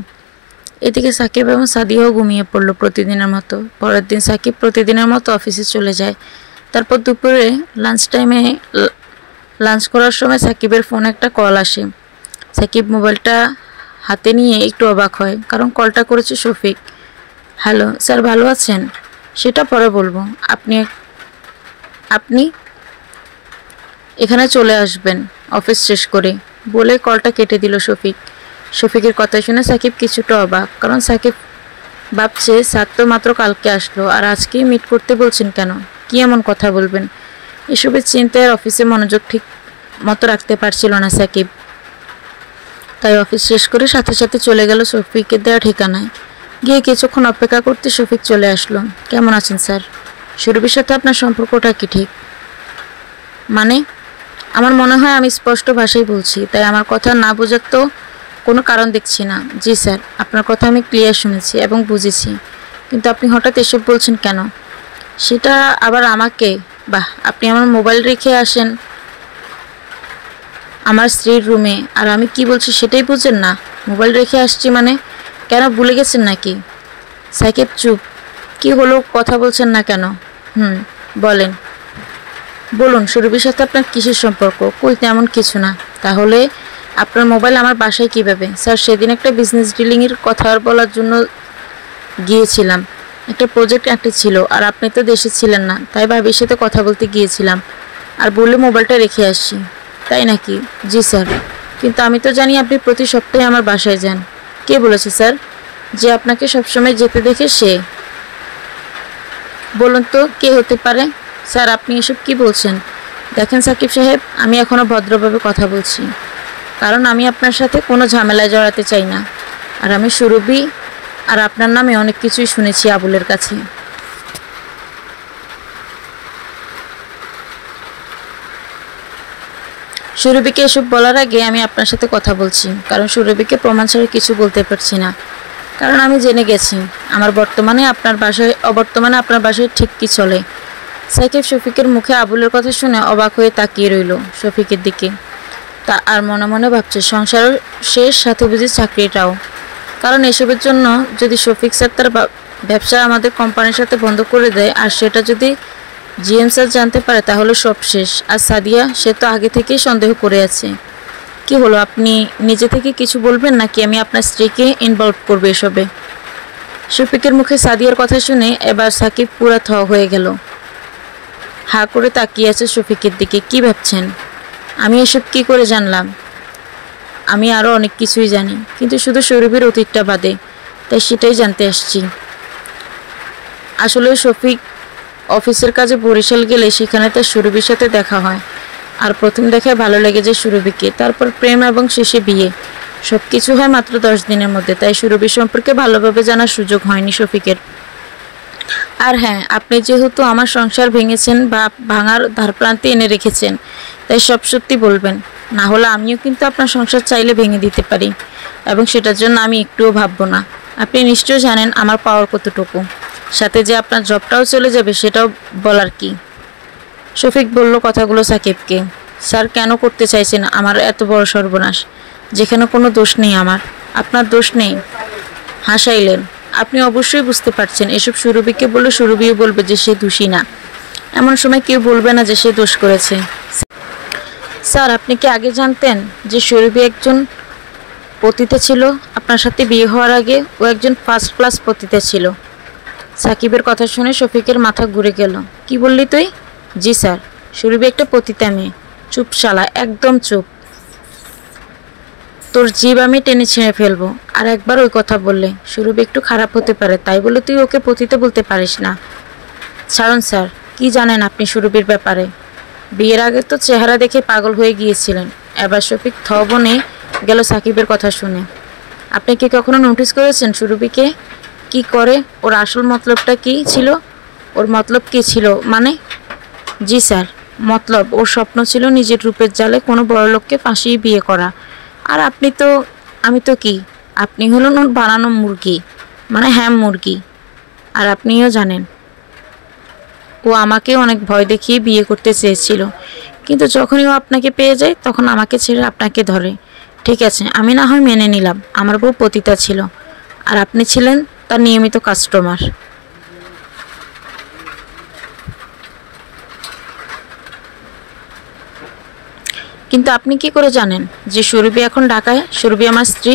এদিকে সাকিব এবং সাদিয়াও ঘুমিয়ে পড়ল প্রতিদিনের মতো। পরের দিন সাকিব প্রতিদিনের মতো অফিসে চলে যায়। তারপর দুপুরে লাঞ্চ করার সময় সাকিবের ফোনে একটা কল আসে। সাকিব মোবাইলটা হাতে নিয়ে একটু অবাক হয়, কারণ কলটা করেছে শফিক। হ্যালো স্যার, ভালো আছেন? সেটা পরে বলবো। আপনি আপনি এখানে চলে আসবেন অফিস শেষ করে, বলে কলটা কেটে দিল শফিক। শফিকের কথা শুনে সাকিব কিছুটা অবাক, কারণ সাকিব ভাবছে স্যার তো মাত্র কালকে আসলো, আর আজকেই মিট করতে বলছেন কেন? কি এমন কথা বলবেন? এসবের চিন্তায় অফিসে মনোযোগ ঠিক মতো রাখতে পারছিল না সাকিব। তাই অফিস শেষ করে সাথে সাথে চলে গেল শফিকের দেওয়া ঠিকানায়। গিয়ে কিছুক্ষণ অপেক্ষা করতে শফিক চলে আসলো। কেমন আছেন স্যার? সুরভির সাথে আপনার সম্পর্কটা কি ঠিক? মানে, আমার মনে হয় আমি স্পষ্ট ভাষায় বলছি, তাই আমার কথা না বোঝার তো কোনো কারণ দেখছি না। জি স্যার, আপনার কথা আমি ক্লিয়ার শুনেছি এবং বুঝেছি, কিন্তু আপনি হঠাৎ এসব বলছেন কেন? সেটা আবার আমাকে? বাহ, আপনি আমার মোবাইল রেখে আসেন আমার স্ত্রীর রুমে, আর আমি কি বলছি সেটাই বুঝেন না? মোবাইল রেখে আসছি মানে? কেন ভুলে গেছেন নাকি? সাকিব চুপ। কি হলো, কথা বলছেন না কেন? বলেন, বলুন সুরভির সাথে আপনার কিসের সম্পর্ক? কই, তেমন কিছু না। তাহলে আপনার মোবাইল আমার বাসায় কিভাবে? স্যার, সেদিন একটা বিজনেস ডিলিংয়ের কথা বলার জন্য গিয়েছিলাম। একটা প্রজেক্ট একটা ছিল, আর আপনি তো দেশে ছিলেন না, তাই ভাবির সাথে কথা বলতে গিয়েছিলাম, আর বললে মোবাইলটা রেখে আসছি। তাই নাকি? জি স্যার। কিন্তু আমি তো জানি আপনি প্রতি সপ্তাহে আমার বাসায় যান। কে বলেছে স্যার? যে আপনাকে সবসময় যেতে দেখে সে। বলুন তো কে হতে পারে? স্যার, আপনি এসব কি বলছেন? দেখেন সাকিব সাহেব, আমি এখনও ভদ্রভাবে কথা বলছি, কারণ আমি আপনার সাথে কোনো ঝামেলায় জড়াতে চাই না। আর আমি সুরভি আর আপনার নামে অনেক কিছুই শুনেছি আবুলের কাছে। সুরভিকে এসব বলার আগে আমি আপনার সাথে কথা বলছি, কারণ সুরভিকে প্রমাণ ছাড়া কিছু বলতে পারছি না। কারণ আমি জেনে গেছি আমার অবর্তমানে আপনার বাসায় ঠিক কি চলে। সাকিব শফিকের মুখে আবুলের কথা শুনে অবাক হয়ে তাকিয়ে রইল শফিকের দিকে। তা আর মনে মনে ভাবছে সংসার শেষ, সাথে বুঝি চাকরিটাও। কারণ এসবের জন্য যদি শফিক স্যার তার ব্যবসা আমাদের কোম্পানির সাথে বন্ধ করে দেয়, আর সেটা যদি জিএম স্যার জানতে পারে, তাহলে সব শেষ। আর সাদিয়া, সে তো আগে থেকেই সন্দেহ করে আছে। কি হলো, আপনি নিজে থেকে কিছু বলবেন নাকি আমি আপনার স্ত্রীকে ইনভলভ করবো এসবে? শফিকের মুখে সাদিয়ার কথা শুনে এবার সাকিব পুরা থ হয়ে গেল। হা করে তাকিয়ে আছে শফিকের দিকে। কি ভাবছেন? আমি এসব কি করে জানলাম? আমি আরও অনেক কিছুই জানি, কিন্তু শুধু সুরভির অতীতটা বাদে, তাই সেটাই জানতে আসছি। আসলে শফিক অফিসের কাজে বরিশাল গেলে সেখানে তার সুরভির সাথে দেখা হয়। আর প্রথম দেখায় ভালো লেগে যায় সুরভিকে, তারপর প্রেম এবং শেষে বিয়ে। সব কিছু হয় মাত্র 10 দিনের মধ্যে, তাই সুরভি সম্পর্কে ভালোভাবে জানার সুযোগ হয়নি শফিকের। আর হ্যাঁ, আপনি যেহেতু আমার সংসার ভেঙেছেন বা ভাঙার ধারপ্রান্তে এনে রেখেছেন, তাই সব সত্যি বলবেন। না হলে আমিও কিন্তু আপনার সংসার চাইলে ভেঙে দিতে পারি, এবং সেটার জন্য আমি একটুও ভাববো না। আপনি নিশ্চয়ই জানেন আমার পাওয়ার কতটুকু, সাথে যে আপনার জবটাও চলে যাবে সেটাও বলার কি। শফিক বলল কথাগুলো সাকিবকে। স্যার, কেন করতে চাইছেন আমার এত বড় সর্বনাশ, যেখানে কোনো দোষ নেই আমার? আপনার দোষ নেই? হাসাইলেন। আপনি অবশ্যই বুঝতে পারছেন এসব সুরভিকে বললে সুরভিও বলবে যে সে দোষী না। এমন সময় কেউ বলবে না যে সে দোষ করেছে। স্যার, আপনি কি আগে জানতেন যে সুরভি একজন পতিতা ছিল? আপনার সাথে বিয়ে হওয়ার আগে ও একজন ফার্স্ট ক্লাস পতিতা ছিল। সাকিবের কথা শুনে শফিকের মাথা ঘুরে গেল। কি বললি তুই? জি স্যার, সুরভি একটা পতিতা মেয়ে। চুপ শালা, একদম চুপ। তোর জিভ আমি টেনে ছিঁড়ে ফেলবো আর একবার ওই কথা বললে। সুরভি একটু খারাপ হতে পারে, তাই বলে তুই ওকে পতিতা বলতে পারিস না। ছাড়ুন স্যার, কি জানেন আপনি সুরভির ব্যাপারে? বিয়ের আগে তো চেহারা দেখে পাগল হয়ে গিয়েছিলেন। এবার শফিক বনে গেল সাকিবের কথা শুনে। আপনি কি কখনো নোটিস করেছেন সুরভিকে কি করে? ওর আসল মতলবটা কি ছিল? ওর মতলব কি ছিল মানে? জি স্যার, মতলব ওর স্বপ্ন ছিল নিজের রূপের জালে কোনো বড়লোককে ফাঁসিয়ে বিয়ে করা। আর আপনি তো, আমি তো কি, আপনি হলেন ওর বানানো মুরগি, মানে হ্যাম মুরগি। আর আপনিও জানেন ও আমাকে অনেক ভয় দেখিয়ে বিয়ে করতে চেয়েছিল, কিন্তু যখনই ও আপনাকে পেয়ে যায় তখন আমাকে ছেড়ে আপনাকে ধরে। ঠিক আছে, আমি না হয় মেনে নিলাম আমার বউ পতিতা ছিল, আর আপনি ছিলেন তার নিয়মিত কাস্টমার। কিন্তু আপনি কি করে জানেন যে সুরভি এখন ঢাকায়? সুরভি আমার স্ত্রী,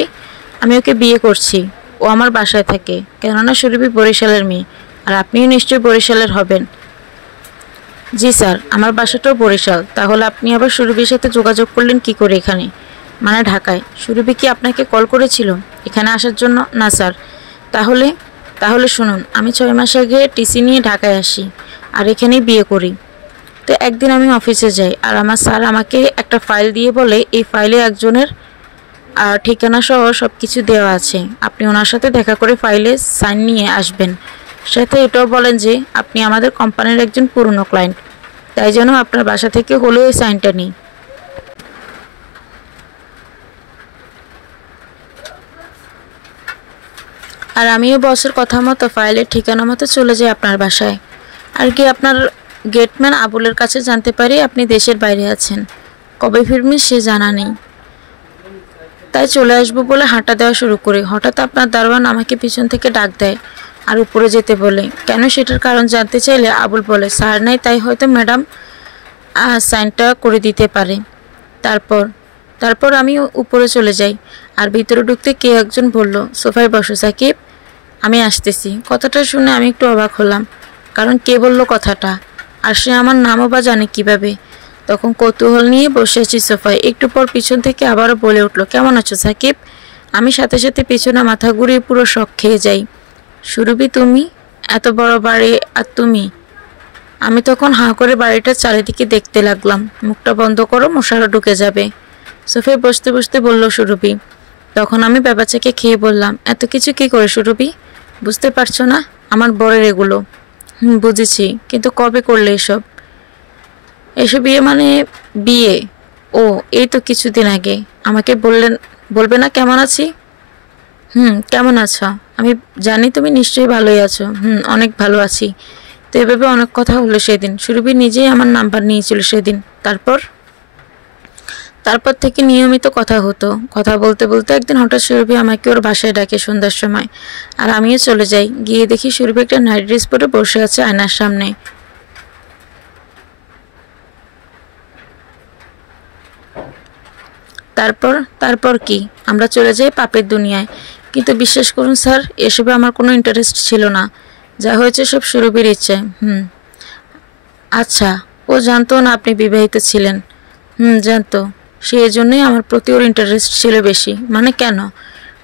আমি ওকে বিয়ে করছি, ও আমার বাসায় থাকে। কেননা সুরভি বরিশালের মেয়ে, আর আপনিও নিশ্চয়ই বরিশালের হবেন। জি স্যার, আমার বাসাটাও বরিশাল। তাহলে আপনি আবার সুরভির সাথে যোগাযোগ করলেন কি করে এখানে, মানে ঢাকায়? সুরভি কি আপনাকে কল করেছিল এখানে আসার জন্য? না স্যার। তাহলে তাহলে শুনুন, আমি 6 মাস আগে টিসি নিয়ে ঢাকায় আসি আর এখানেই বিয়ে করি। তো একদিন আমি অফিসে যাই আর আমার স্যার আমাকে একটা ফাইল দিয়ে বলে এই ফাইলে একজনের ঠিকানা সহ সব কিছু দেওয়া আছে, আপনি ওনার সাথে দেখা করে ফাইলে সাইন নিয়ে আসবেন। সাথে এটাও বলেন যে আপনি আমাদের কোম্পানির একজন পুরনো ক্লায়েন্ট, তাই যেন আপনার বাসা থেকে হলেও এই সাইনটা নিই। আর আমিও বসের কথা মতো ফাইলের ঠিকানা মতো চলে যাই আপনার বাসায়। আর কি আপনার গেটম্যান আবুলের কাছে জানতে পারি আপনি দেশের বাইরে আছেন, কবে ফিরবেন সে জানা নেই। তাই চলে আসবো বলে হাঁটা দেওয়া শুরু করি। হঠাৎ আপনার দারোয়ান আমাকে পিছন থেকে ডাক দেয় আর উপরে যেতে বলে। কেন সেটার কারণ জানতে চাইলে আবুল বলে, স্যার নাই তাই হয়তো ম্যাডাম সাইনটা করে দিতে পারে। তারপর তারপর আমি উপরে চলে যাই আর ভিতরে ঢুকতে কে একজন বলল, সোফায় বসো সাকিব, আমি আসতেছি। কথাটা শুনে আমি একটু অবাক হলাম, কারণ কে বলল কথাটা, আর সে আমার নামও বা জানে কিভাবে। তখন কৌতূহল নিয়ে বসে আছি সোফায়। একটু পর পিছন থেকে আবারও বলে উঠলো, কেমন আছো সাকিব? আমি সাথে সাথে পিছনে মাথা ঘুরিয়ে পুরো শক খেয়ে যাই। সুরভি তুমি? এত বড় বাড়ি আর তুমি? আমি তখন হাঁ করে বাড়িটার চারিদিকে দেখতে লাগলাম। মুখটা বন্ধ করো, মশারা ঢুকে যাবে। সোফায় বসতে বসতে বলল সুরভি। তখন আমি ব্যাপারটাকে খেয়ে বললাম, এত কিছু কি করে সুরভি? বুঝতে পারছো না? আমার বরের এগুলো। বুঝেছি, কিন্তু কবে করলে এসব? এসব বিয়ে মানে বিয়ে? ও, এই তো কিছুদিন আগে। আমাকে বলবে না কেমন আছি? কেমন আছো? আমি জানি তুমি নিশ্চয়ই ভালোই আছো। অনেক ভালো আছি। তো এভাবে অনেক কথা হলো সেদিন। সুরভি নিজেই আমার নাম্বার নিয়েছিল সেদিন। তারপর থেকে নিয়মিত কথা হতো। কথা বলতে বলতে একদিন হঠাৎ সুরভি আমাকে ওর বাসায় ডাকে সন্ধ্যার সময়, আর আমিও চলে যাই। গিয়ে দেখি সুরভি একটা নাইট ড্রেস পরে বসে আছে আয়নার সামনে। তারপর কি? আমরা চলে যাই পাপের দুনিয়ায়। কিন্তু বিশ্বাস করুন স্যার, এসবে আমার কোনো ইন্টারেস্ট ছিল না। যা হয়েছে সব সুরভির ইচ্ছে। আচ্ছা, ও জানতো না আপনি বিবাহিত ছিলেন? জানতো। সেই জন্যই আমার প্রতি ওর ইন্টারেস্ট ছিল বেশি। মানে কেন?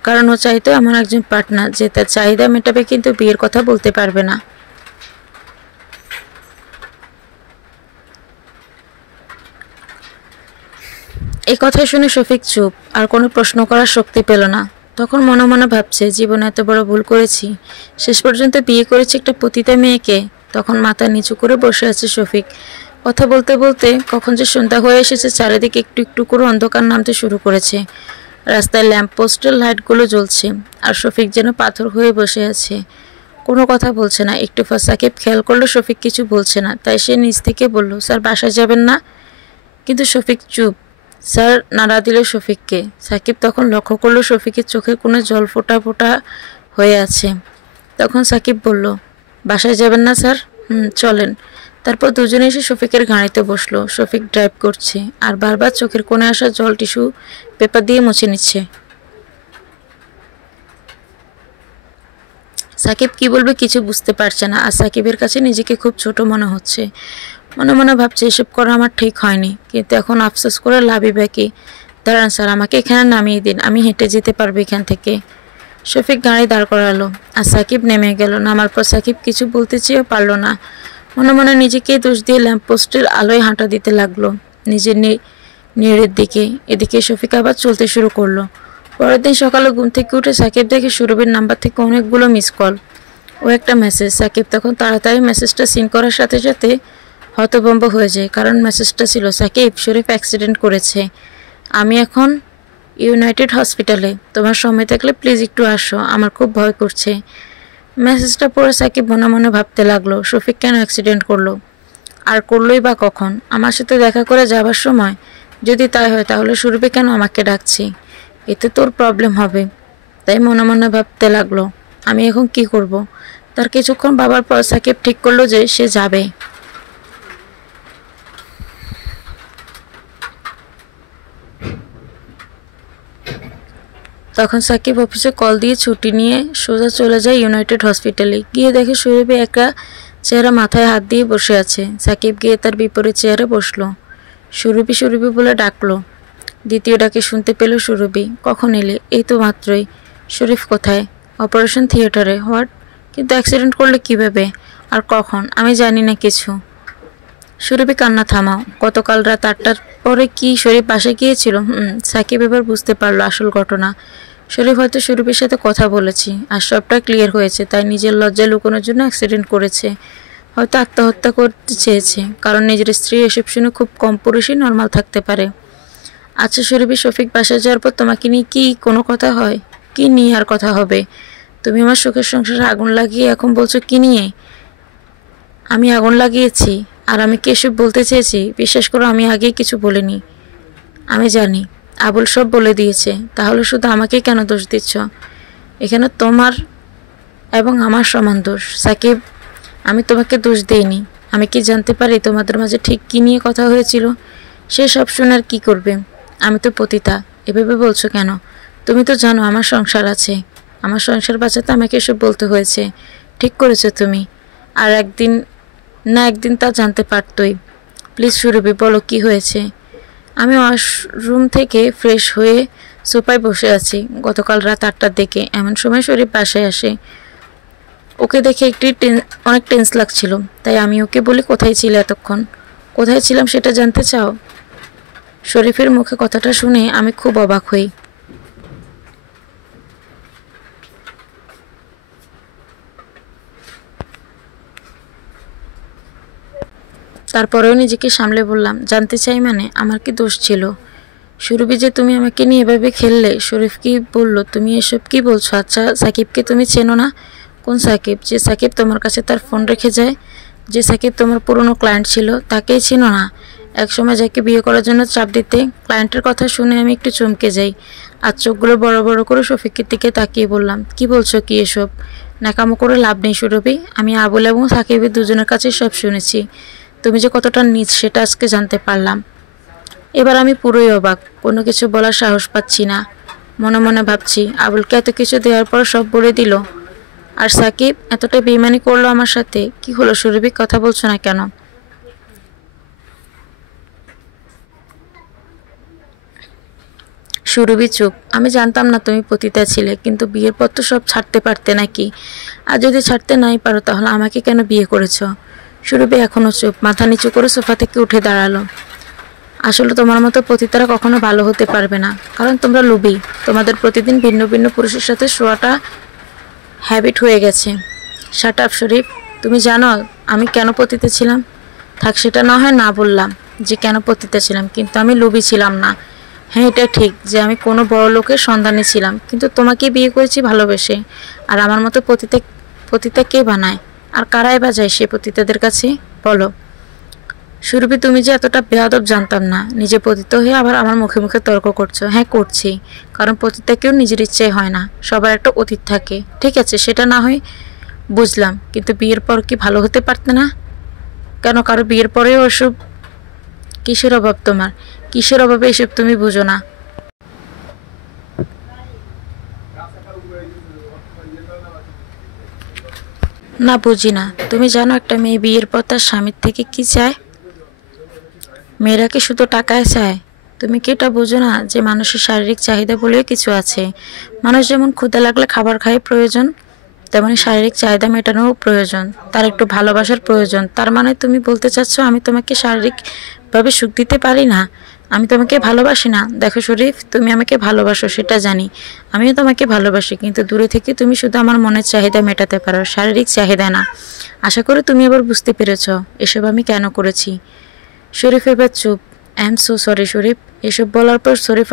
কারণ ও চাইতো আমার একজন পার্টনার যে তার চাহিদা মেটাবে কিন্তু বিয়ের কথা বলতে পারবে না। এই কথা শুনে শফিক চুপ, আর কোনো প্রশ্ন করার শক্তি পেল না। তখন মনে মনে ভাবছে জীবনে এত বড় ভুল করেছি, শেষ পর্যন্ত বিয়ে করেছি একটা পতিতা মেয়েকে। তখন মাথা নিচু করে বসে আছে শফিক। কথা বলতে বলতে কখন যে সন্ধ্যা হয়ে এসেছে, চারিদিকে একটু একটু করে অন্ধকার নামতে শুরু করেছে। রাস্তায় ল্যাম্পপোস্টের লাইটগুলো জ্বলছে, আর শফিক যেন পাথর হয়ে বসে আছে, কোনো কথা বলছে না। একটু পর সাকিব খেয়াল করলো শফিক কিছু বলছে না, তাই সে নিজ থেকে বলল, স্যার বাসায় যাবেন না? কিন্তু শফিক চুপ। স্যার নাড়া দিল শফিককে। সাকিব তখন লক্ষ্য করলো শফিকের চোখের কোনো জল ফোটা ফোটা হয়ে আছে। তখন সাকিব বলল, বাসায় যাবেন না স্যার? চলেন। তারপর দুজনে এসে শফিকের গাড়িতে বসলো। শফিক ড্রাইভ করছে আর বারবার চোখের কোণে আসা জল টিস্যু পেপার দিয়ে মুছে নিচ্ছে। সাকিব কি বলবে কিছু বুঝতে পারছে না, আর সাকিবের কাছে নিজেকে খুব ছোট মনে হচ্ছে। মনে মনে ভাবছে এসব করা আমার ঠিক হয়নি, কিন্তু এখন আফসোস করে লাভই বা কি। দাঁড়ান স্যার, আমাকে এখানে নামিয়ে দিন, আমি হেঁটে যেতে পারবো এখান থেকে। শফিক গাড়ি দাঁড় করালো আর সাকিব নেমে গেল। নামার পর সাকিব কিছু বলতে চেয়েও পারল না। মনে মনে নিজেকেই দোষ দিয়ে ল্যাম্পপোস্টের আলোয় হাঁটা দিতে লাগলো নিজের নীড়ের দিকে। এদিকে শফিক আবার চলতে শুরু করলো। পরের দিন সকালে ঘুম থেকে উঠে সাকিব দেখে সুরভির নাম্বার থেকে অনেকগুলো মিস কল ও একটা মেসেজ। সাকিব তখন তাড়াতাড়ি মেসেজটা সিন করার সাথে সাথে হতভম্ব হয়ে যায়, কারণ মেসেজটা ছিল, সাকিব, শরীফ অ্যাক্সিডেন্ট করেছে, আমি এখন ইউনাইটেড হসপিটালে, তোমার সময় থাকলে প্লিজ একটু আসো, আমার খুব ভয় করছে। মেসেজটা পড়ে সাকিব মনে মনে ভাবতে লাগলো, শফিক কেন অ্যাক্সিডেন্ট করলো, আর করলোই বা কখন? আমার সাথে দেখা করে যাবার সময়? যদি তাই হয় তাহলে সুরভি কেন আমাকে ডাকছি? এতে তোর প্রবলেম হবে। তাই মনে মনে ভাবতে লাগলো, আমি এখন কি করব? তার কিছুক্ষণ ভাবার পর সাকিব ঠিক করলো যে সে যাবে। তখন সাকিব অফিসে কল দিয়ে ছুটি নিয়ে সোজা চলে যায় ইউনাইটেড হসপিটালে। গিয়ে দেখে সুরভি একটা চেহারা মাথায় হাত দিয়ে বসে আছে। সাকিব গিয়ে তার বিপরীত চেয়ারে বসলো। সুরভি সুরভি বলে ডাকলো। দ্বিতীয় ডাকে শুনতে পেল সুরভি, কখন এলে? এই তো মাত্রই। শরীফ কোথায়? অপারেশন থিয়েটারে। হোয়াট? কিন্তু অ্যাক্সিডেন্ট করলে কিভাবে, আর কখন? আমি জানি না কিছু। সুরভি কান্না থামাও। গতকাল রাত 8টার পরে কি শরীফ বাসায় গিয়েছিল? সাকিব এবার বুঝতে পারলো আসল ঘটনা। শরীফ হয়তো সুরভির সাথে কথা বলেছি আর সবটা ক্লিয়ার হয়েছে, তাই নিজের লজ্জা লুকোনোর জন্য অ্যাক্সিডেন্ট করেছে। হয়তো আত্মহত্যা করতে চেয়েছে, কারণ নিজের স্ত্রী এসব শুনে খুব কম পুরুষই নর্মাল থাকতে পারে। আচ্ছা সুরভি, শফিক বাসায় যাওয়ার পর তোমাকে নিয়ে কি কোনো কথা হয়? কি নিয়ে আর কথা হবে? তুমি আমার সুখের সংসারে আগুন লাগিয়ে এখন বলছো কি নিয়ে? আমি আগুন লাগিয়েছি আর আমি কি এসব বলতে চেয়েছি? বিশ্বাস করো, আমি আগেই কিছু বলিনি। আমি জানি আবুল সব বলে দিয়েছে, তাহলে শুধু আমাকেই কেন দোষ দিচ্ছ? এখানে তোমার এবং আমার সমান দোষ। সাকিব, আমি তোমাকে দোষ দিইনি। আমি কি জানতে পারি তোমাদের মাঝে ঠিক কী নিয়ে কথা হয়েছিল? সে সব শুনে আর কী করবে? আমি তো পতিতা, এভাবে বলছো কেন? তুমি তো জানো আমার সংসার আছে, আমার সংসার বাঁচাতে আমাকে এসব বলতে হয়েছে। ঠিক করেছো তুমি, আর একদিন না একদিন তা জানতে পারতই। প্লিজ সুরভি, বলো কি হয়েছে? আমি ওয়াশরুম থেকে ফ্রেশ হয়ে সোফায় বসে আছি। গতকাল রাত 8টার দিকে এমন সময় শরীফ বাসায় আসে। ওকে দেখে অনেক টেন্স লাগছিল, তাই আমি ওকে বলি, কোথায় ছিলে এতক্ষণ? কোথায় ছিলাম সেটা জানতে চাও? শরীফের মুখে কথাটা শুনে আমি খুব অবাক হই। তারপরেও নিজেকে সামলে বললাম, জানতে চাই মানে? আমার কি দোষ ছিল? সুরভি, যে তুমি আমাকে নিয়ে এভাবে খেললে। শরীফ কি বলল, তুমি এসব কি বলছো? আচ্ছা সাকিবকে তুমি চেনো না? কোন সাকিব? যে সাকিব তোমার কাছে তার ফোন রেখে যায়, যে সাকিব তোমার পুরনো ক্লায়েন্ট ছিল, তাকেই চেনো না? একসময় যাকে বিয়ে করার জন্য চাপ দিতে। ক্লায়েন্টের কথা শুনে আমি একটু চমকে যাই, আর চোখগুলো বড় বড় করে শফিকের দিকে তাকিয়ে বললাম, কি বলছো কি এসব? ন্যাকামো করে লাভ নেই সুরভি, আমি আবুল এবং সাকিবের দুজনের কাছে সব শুনেছি। তুমি যে কতটা নীচ সেটা আজকে জানতে পারলাম। এবার আমি পুরোই অবাক, কোনো কিছু বলার সাহস পাচ্ছি না। মনে মনে ভাবছি, আবুলকে এত কিছু দেওয়ার পর সব বলে দিল, আর সাকিব এতটা বেইমানি করলো আমার সাথে। কি হলো সুরভি, কথা বলছো না কেন? সুরভি চুপ। আমি জানতাম না তুমি পতিতা ছিলে, কিন্তু বিয়ের পর তো সব ছাড়তে পারতে নাকি? আর যদি ছাড়তে নাই পারো তাহলে আমাকে কেন বিয়ে করেছো? সুরভি এখনও চুপ। মাথা নিচু করে সোফা থেকে উঠে দাঁড়ালো। আসলে তোমার মতো পতিতারা কখনো ভালো হতে পারবে না, কারণ তোমরা লোভী। তোমাদের প্রতিদিন ভিন্ন ভিন্ন পুরুষের সাথে শোয়াটা হ্যাবিট হয়ে গেছে। শাট আপ শরীফ, তুমি জানো আমি কেন পতিতে ছিলাম? থাক, সেটা না হয় না বললাম যে কেন পতিতে ছিলাম, কিন্তু আমি লোভী ছিলাম না। হ্যাঁ, এটা ঠিক যে আমি কোনো বড় লোকের সন্ধানে ছিলাম, কিন্তু তোমাকে বিয়ে করেছি ভালোবেসে। আর আমার মতো পতিতা কে বানায়? আর কারাই বাজায় সে পতিতাদের কাছে? বলো। সুরভি, তুমি যে এতটা বেয়াদব জানতাম না। নিজে পতিত হয়ে আবার আমার মুখে মুখে তর্ক করছো। হ্যাঁ, করছি, কারণ পতিতা কেউ নিজের ইচ্ছায় হয় না, সবার একটা অতীত থাকে। ঠিক আছে, সেটা না হয় বুঝলাম, কিন্তু বিয়ের পর কি ভালো হতে পারতে না? কেন, কারো বিয়ের পরেও ওসব? কিসের অভাব তোমার? কিসের অভাবে এসব তুমি বুঝো না? না, বুঝি না। তুমি জানো একটা মেয়ে বিয়ের পর তার স্বামীর থেকে কি চায়? মেয়েরা কি শুধু টাকায় চায়? তুমি কি এটা বুঝো না যে মানুষের শারীরিক চাহিদা বলেও কিছু আছে? মানুষ যেমন ক্ষুধা লাগলে খাবার খায় প্রয়োজন, তেমনি শারীরিক চাহিদা মেটানোও প্রয়োজন। তার একটু ভালোবাসার প্রয়োজন। তার মানে তুমি বলতে চাচ্ছ আমি তোমাকে শারীরিকভাবে সুখ দিতে পারি না? আমি তোমাকে ভালোবাসি না? দেখো শরীফ, তুমি আমাকে ভালোবাসো সেটা জানি, আমিও তোমাকে ভালোবাসি, কিন্তু দূরে থেকে তুমি শুধু আমার মনের চাহিদা মেটাতে পারো, শারীরিক চাহিদা না। আশা করি তুমি এবার বুঝতে পেরেছ এসব আমি কেন করেছি। শরীফ এবার চুপ। আই এম সো সরি শরীফ। এসব বলার পর শরীফ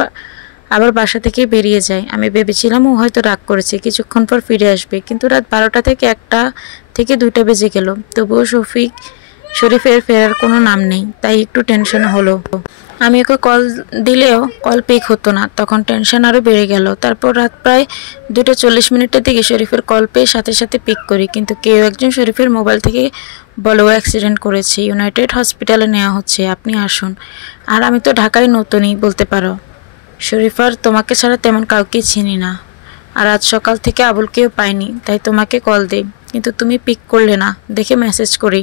আবার বাসা থেকে বেরিয়ে যায়। আমি ভেবেছিলাম ও হয়তো রাগ করেছে, কিছুক্ষণ পর ফিরে আসবে, কিন্তু রাত 12টা থেকে 1টা থেকে 2টা বেজে গেল। তবুও শরীফের ফেরার কোনো নাম নেই, তাই একটু টেনশন হলো। আমি ওকে কল দিলেও কল পিক হতো না, তখন টেনশন আরও বেড়ে গেল। তারপর রাত প্রায় 2:40 দিকে শরীফের কল পেয়ে সাথে সাথে পিক করি, কিন্তু কেউ একজন শরীফের মোবাইল থেকে বলে ও অ্যাক্সিডেন্ট করেছে, ইউনাইটেড হসপিটালে নেওয়া হচ্ছে, আপনি আসুন। আর আমি তো ঢাকায় নতুনই বলতে পারো শরীফার, তোমাকে ছাড়া তেমন কাউকে চিনি না। আর আজ সকাল থেকে আবুলকেও পাইনি, তাই তোমাকে কল দেই, কিন্তু তুমি পিক করলে না দেখে মেসেজ করি।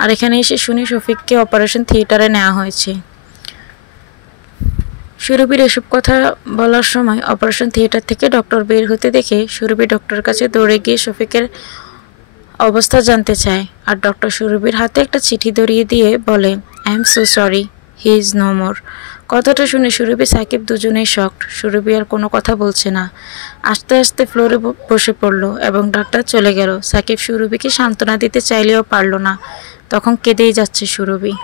আর এখানে এসে শুনি শফিককে অপারেশন থিয়েটারে নেওয়া হয়েছে। সুরভির এসব কথা বলার সময় অপারেশন থিয়েটার থেকে ডক্টর বের হতে দেখে সুরভি ডক্টরের কাছে দৌড়ে গিয়ে শফিকের অবস্থা জানতে চায়। আর ডক্টর সুরভির হাতে একটা চিঠি ধরিয়ে দিয়ে বলে, I am so sorry, he is no more. কথাটা শুনে সুরভি সাকিব দুজনেই শকড। সুরভি আর কোনো কথা বলছে না, আস্তে আস্তে ফ্লোরে বসে পড়ল এবং ডাক্তার চলে গেল। সাকিব সুরভিকে সান্ত্বনা দিতে চাইলেও পারল না, তখন কেঁদেই যাচ্ছে সুরভি।